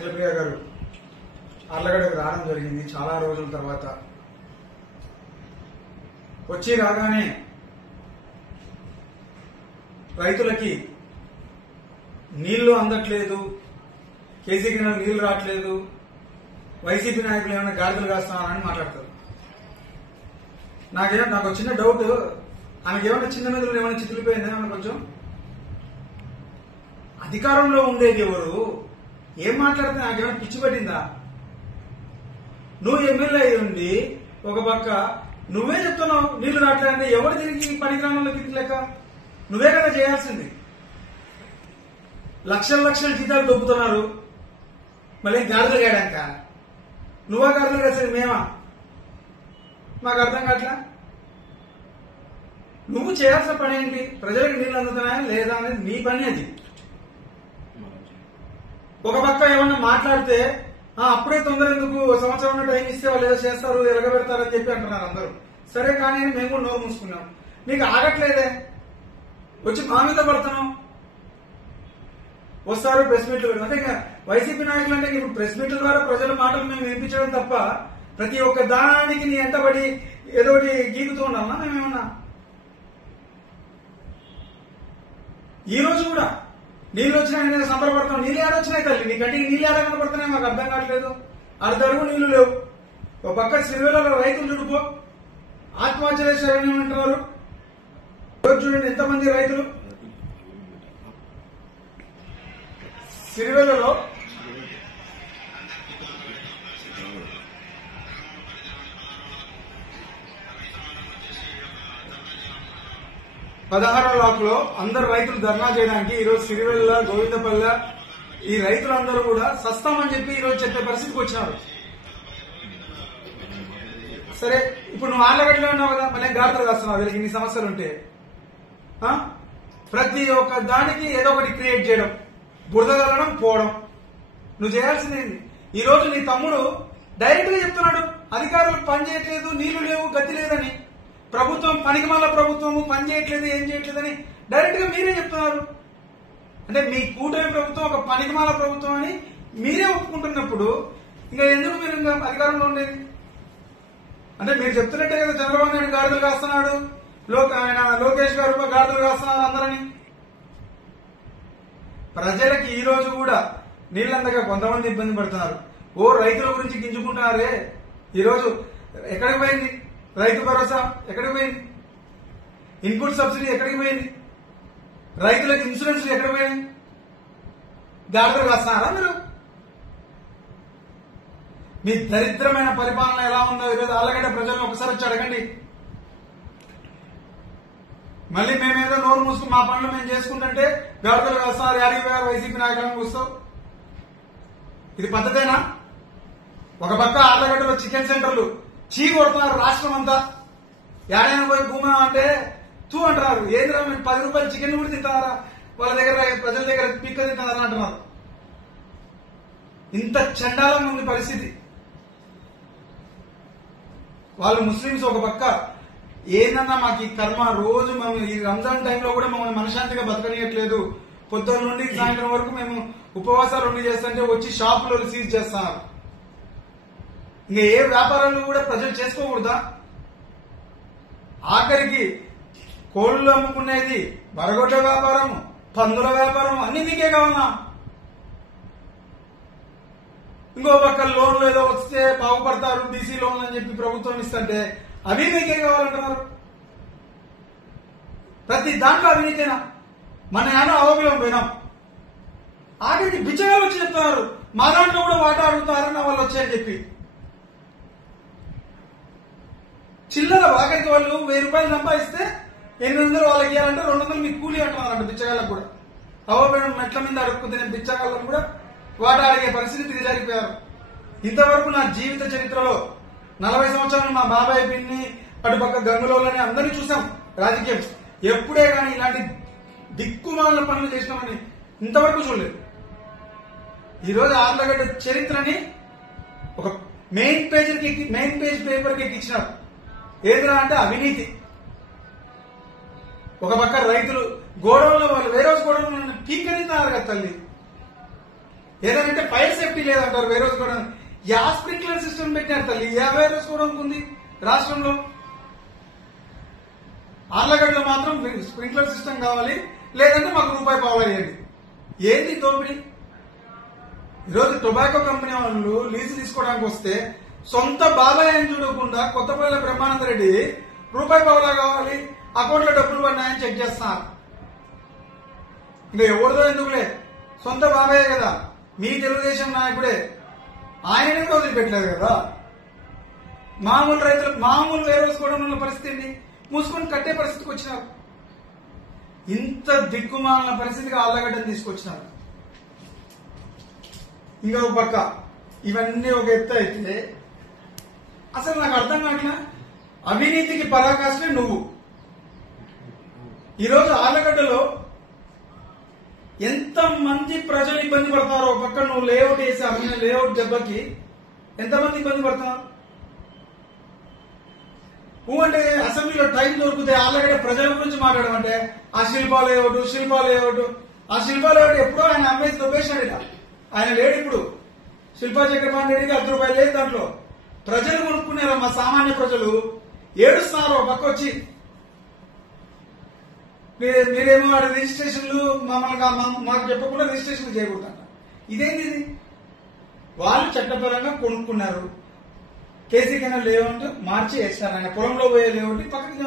అఖిలప్రియ గారు ఆర్లగడ్డకు రావడం జరిగింది చాలా రోజుల తర్వాత. వచ్చి రాగానే రైతులకి నీళ్లు అందట్లేదు, కేసీకి నీళ్లు రావట్లేదు, వైసీపీ నాయకులు ఏమైనా గాడిదలు కాస్తున్నారని మాట్లాడతారు. నాకు చిన్న డౌట్, ఆమెకి ఏమైనా చిన్న నిధులు ఏమైనా చితిలిపోయిందా? ఏమైనా కొంచెం అధికారంలో ఉండేది ఎవరు? ఏం మాట్లాడితే నాకేమైనా పిచ్చి పట్టిందా? నువ్వు ఎమ్మెల్యే అయి ఉండి ఒక పక్క నువ్వే చెప్తున్నావు నీళ్లు రావట్లేదంటే ఎవరు తిరిగి పనిగ్రామంలో కింది లెక్క? నువ్వే కదా చేయాల్సింది. లక్షల లక్షల జీతాలు దొబ్బుతున్నారు, మళ్ళీ గాడిదలు గాడాక నువ్వా గాడిదలు కాసేది మేమా? మాకు అర్థం కావట్లా. నువ్వు చేయాల్సిన పని ఏంటి? ప్రజలకు నీళ్లు అందుతున్నాయా లేదా అనేది నీ పని. అది ఒక పక్క ఏమన్నా మాట్లాడితే అప్పుడే తొందర ఎందుకు, సంవత్సరం టైం ఇస్తే వాళ్ళు ఏదో చేస్తారు, ఎలగబెడతారని చెప్పి అంటున్నారు అందరూ. సరే కానీ మేము కూడా నోరు మూసుకున్నాం. నీకు ఆగట్లేదే, వచ్చి మా మీద పడుతున్నాం. వస్తారు ప్రెస్ మీట్లు పెడతాం. అంటే ఇంకా వైసీపీ నాయకులు అంటే ఇప్పుడు ప్రెస్ మీట్ల ద్వారా ప్రజల మాటలు మేము వినిపించడం తప్ప ప్రతి ఒక్క దానికి నీ ఎంతబడి ఏదో ఒకటి గీకుతూ ఉండాలన్నా మేమేమన్నా? ఈ రోజు కూడా నీళ్ళు వచ్చినాయి నేను సంబరపడతాం. నీళ్ళు ఏడొచ్చినాయి తల్లి, నీ కంటికి నీళ్ళు ఏడ కనపడుతున్నాయి మాకు అర్థం కావట్లేదు. అర్ధరుగు నీళ్లు లేవు. ఒక పక్క శ్రీవేలలో రైతులు చుడుకో ఆత్మహత్య చేశారని అంటున్నారు. చూడండి ఎంతమంది రైతులు సిరివెల్లలో పదహారో లాక్లో అందరు రైతులు ధర్నా చేయడానికి ఈరోజు సిరివెల్ల, గోవిందపల్లె ఈ రైతులందరూ కూడా సస్తామని చెప్పి ఈరోజు చెప్పే పరిస్థితికి వచ్చినారు. సరే ఇప్పుడు నువ్వు ఆర్లగడ్డలో ఉన్నావు కదా, మళ్ళీ గాడిదలు కాస్తున్నావు. వీళ్ళకి ఇన్ని సమస్యలు ఉంటే ప్రతి ఒక్క దానికి ఏదో ఒకటి క్రియేట్ చేయడం, బురద కలగడం, పోవడం. నువ్వు చేయాల్సిందేంది? ఈ రోజు నీ తమ్ముడు డైరెక్ట్ గా చెప్తున్నాడు అధికారులు పని చేయట్లేదు, నీళ్లు లేవు, గతి లేదని. ప్రభుత్వం పనికిమాల ప్రభుత్వము పని చేయట్లేదు, ఏం చేయట్లేదని డైరెక్ట్ గా మీరే చెప్తున్నారు. అంటే మీ కూటమి ప్రభుత్వం ఒక పనికిమాల ప్రభుత్వం అని మీరే ఒప్పుకుంటున్నప్పుడు ఇంకా ఎందుకు మీరు ఇంకా అధికారంలో ఉండేది? అంటే మీరు చెప్తున్నట్టే కదా చంద్రబాబు నాయుడు గాడిదలు కాస్తున్నాడు, ఆయన లోకేష్ గారు గాడిదలు కాస్తున్నారు అందరని. ప్రజలకి ఈ రోజు కూడా నీళ్ళందగా కొంతమంది ఇబ్బంది పడుతున్నారు. ఓ రైతుల గురించి గింజుకుంటున్నారే. ఈ రోజు ఎక్కడికి పోయింది రైతు భరోసా? ఎక్కడికి పోయింది ఇన్పుట్ సబ్సిడీ? ఎక్కడికి పోయింది రైతులకు ఇన్సూరెన్స్? ఎక్కడికి పోయింది? గాడిదలు కాస్తున్నారా మీరు? మీ దరిద్రమైన పరిపాలన ఎలా ఉందో ఈరోజు ఆర్లగడ్డ ప్రజలను ఒకసారి వచ్చి అడగండి. మళ్ళీ మేమేదో నోరు మూసుకుని మా పనులు మేము చేసుకుంటుంటే గాడిదలు కాస్తున్నారు, యాడికి పోయారు వైసీపీ నాయకులను కూస్తావు? ఇది పద్ధతేనా? ఒక పక్క ఆర్లగడ్డలో చికెన్ సెంటర్లు చీ కొడుతున్నారు రాష్ట్రం అంతా. ఏడైనా పోయి భూమా అంటే తూ అంటున్నారు. ఏంద్రా మీరు 10 రూపాయలు చికెన్ కూడా తింటారా? వాళ్ళ దగ్గర ప్రజల దగ్గర పీక్క తింటారని అంటున్నారు. ఇంత చండాలంగా ఉంది పరిస్థితి. వాళ్ళు ముస్లింస్ ఒక పక్క ఏందన్నా మాకు ఈ కర్మ, రోజు మేము ఈ రంజాన్ టైంలో కూడా మమ్మల్ని మనశాంతిగా బతకనియట్లేదు, పొద్దున్న నుండి సాయంత్రం వరకు మేము ఉపవాసాలు ఉండి చేస్తుంటే వచ్చి షాపులు సీజ్ చేస్తున్నారు. ఇంకా ఏ వ్యాపారాలు కూడా ప్రజలు చేసుకోకూడదా? ఆఖరికి కోళ్లు అమ్ముకునేది, బరగొడ్ల వ్యాపారం, పందుల వ్యాపారం అన్ని మీకే కావాలన్నా? ఇంకో పక్క లోన్లు ఏదో వస్తే బాగుపడతారు, బీసీ లోన్లు అని చెప్పి ప్రభుత్వం ఇస్తుంటే అవి మీకే కావాలంటున్నారు. ప్రతి దాంట్లో అవినీతేనా? మన నాన్న అవబిలం పోయినాం, ఆఖరికి బిచ్చగాళ్ళు వచ్చి చెప్తున్నారు మా దాంట్లో కూడా వాటా అడుగుతారన్న వాళ్ళు వచ్చాయని చెప్పి. చిల్లర ఆఖరికి వాళ్ళు 1000 రూపాయలు సంపాదిస్తే 800 వాళ్ళకి ఇవ్వాలంటే 200 మీకు కూలీ అంటున్నారంట బిచ్చగాళ్ళకు కూడా. అవబిలం మెట్ల మీద అడుక్కుతున్న బిచ్చగాళ్ళకు కూడా వాటా అడిగే పరిస్థితి జరిగిపోయారు. ఇంతవరకు నా జీవిత చరిత్రలో 40 సంవత్సరాలు మా బాబాయ్ పిన్ని, అటుపక్క గంగులోని అందరినీ చూసాం రాజకీయం. ఎప్పుడే కానీ ఇలాంటి దిక్కుమాలిన పనులు చేసినామని ఇంతవరకు చూడలేదు. ఈరోజు ఆర్లగడ్డ చరిత్రని ఒక మెయిన్ పేజ్ పేపర్కి ఎక్కించినారు. ఏదిరా అంటే అవినీతి. ఒక పక్క రైతులు గోడౌన్లో వాళ్ళు వేరే గోడౌన్లో పీకనిస్తున్నారు కదా తల్లి. ఏదంటే ఫైర్ సేఫ్టీ లేదంటారు వేసుకోవడం. యా స్ప్రింక్లర్ సిస్టమ్ పెట్టినారు తల్లి, యా వేసుకోవడం ఉంది రాష్ట్రంలో. ఆర్లగడ్డలో మాత్రం స్ప్రింక్లర్ సిస్టమ్ కావాలి, లేదంటే మాకు రూపాయి పావులేయండి. ఏంటి దోపిడీ? ఈరోజు టొబాకో కంపెనీ వాళ్ళు లీజు తీసుకోవడానికి వస్తే సొంత బాబాయ్ అని చూడకుండా కొత్తపల్లి బ్రహ్మానంద రెడ్డి రూపాయి పావులా కావాలి, అకౌంట్లో డబ్బులు పడినాయని చెక్ చేస్తున్నారు. ఇంకా ఎవరిదో ఎందుకులే, సొంత బాబాయే కదా, మీ తెలుగుదేశం నాయకుడే, ఆయననే వదిలిపెట్టలేదు కదా. మామూలు రైతులు మామూలు వేరేసుకోవడం ఉన్న పరిస్థితి మూసుకొని కట్టే పరిస్థితికి వచ్చినారు. ఇంత దిక్కుమాలిన పరిస్థితికి ఆళ్లగడ్డను తీసుకొచ్చినారు. ఇంకొక పక్క ఇవన్నీ ఒక ఎత్తు అయితే అసలు నాకు అర్థం కావట్లా, అవినీతికి పరాకాష్టే నువ్వు. ఈరోజు ఆళ్లగడ్డలో ఎంత మంది ప్రజలు ఇబ్బంది పడతారో, ఒక పక్క నువ్వు లేఅవుట్ వేసి అమ్మిన లేఅవుట్ దెబ్బకి ఎంతమంది ఇబ్బంది పడుతున్నారు. అంటే అసెంబ్లీలో టైం దొరికితే ఆళ్లగడ్డ ప్రజల గురించి మాట్లాడమంటే ఆ శిల్పా లేఅవుట్ ఆ శిల్పా లేఅవుట్ ఎప్పుడో ఆయన అమ్మేసి దొబ్బేశాడు. ఆయన లేడు ఇప్పుడు. శిల్పా చక్రపాణి రెడ్డికి 10 రూపాయలు లేదు దాంట్లో. ప్రజలు కొనుక్కున్నారు, మా సామాన్య ప్రజలు ఏడుస్తున్నారు. పక్క వచ్చి మీరేమో వాడి రిజిస్ట్రేషన్లు మమ్మల్ని మాకు చెప్పకుండా రిజిస్ట్రేషన్ చేయకూడదంట. ఇదేంటి ఇది? వాళ్ళు చట్టపరంగా కొనుక్కున్నారు, కేసీ కెనాల్ లేఅవుట్ మార్చి వేస్తారు. ఆయన పొలంలో పోయే లేఅవుట్ పక్కకి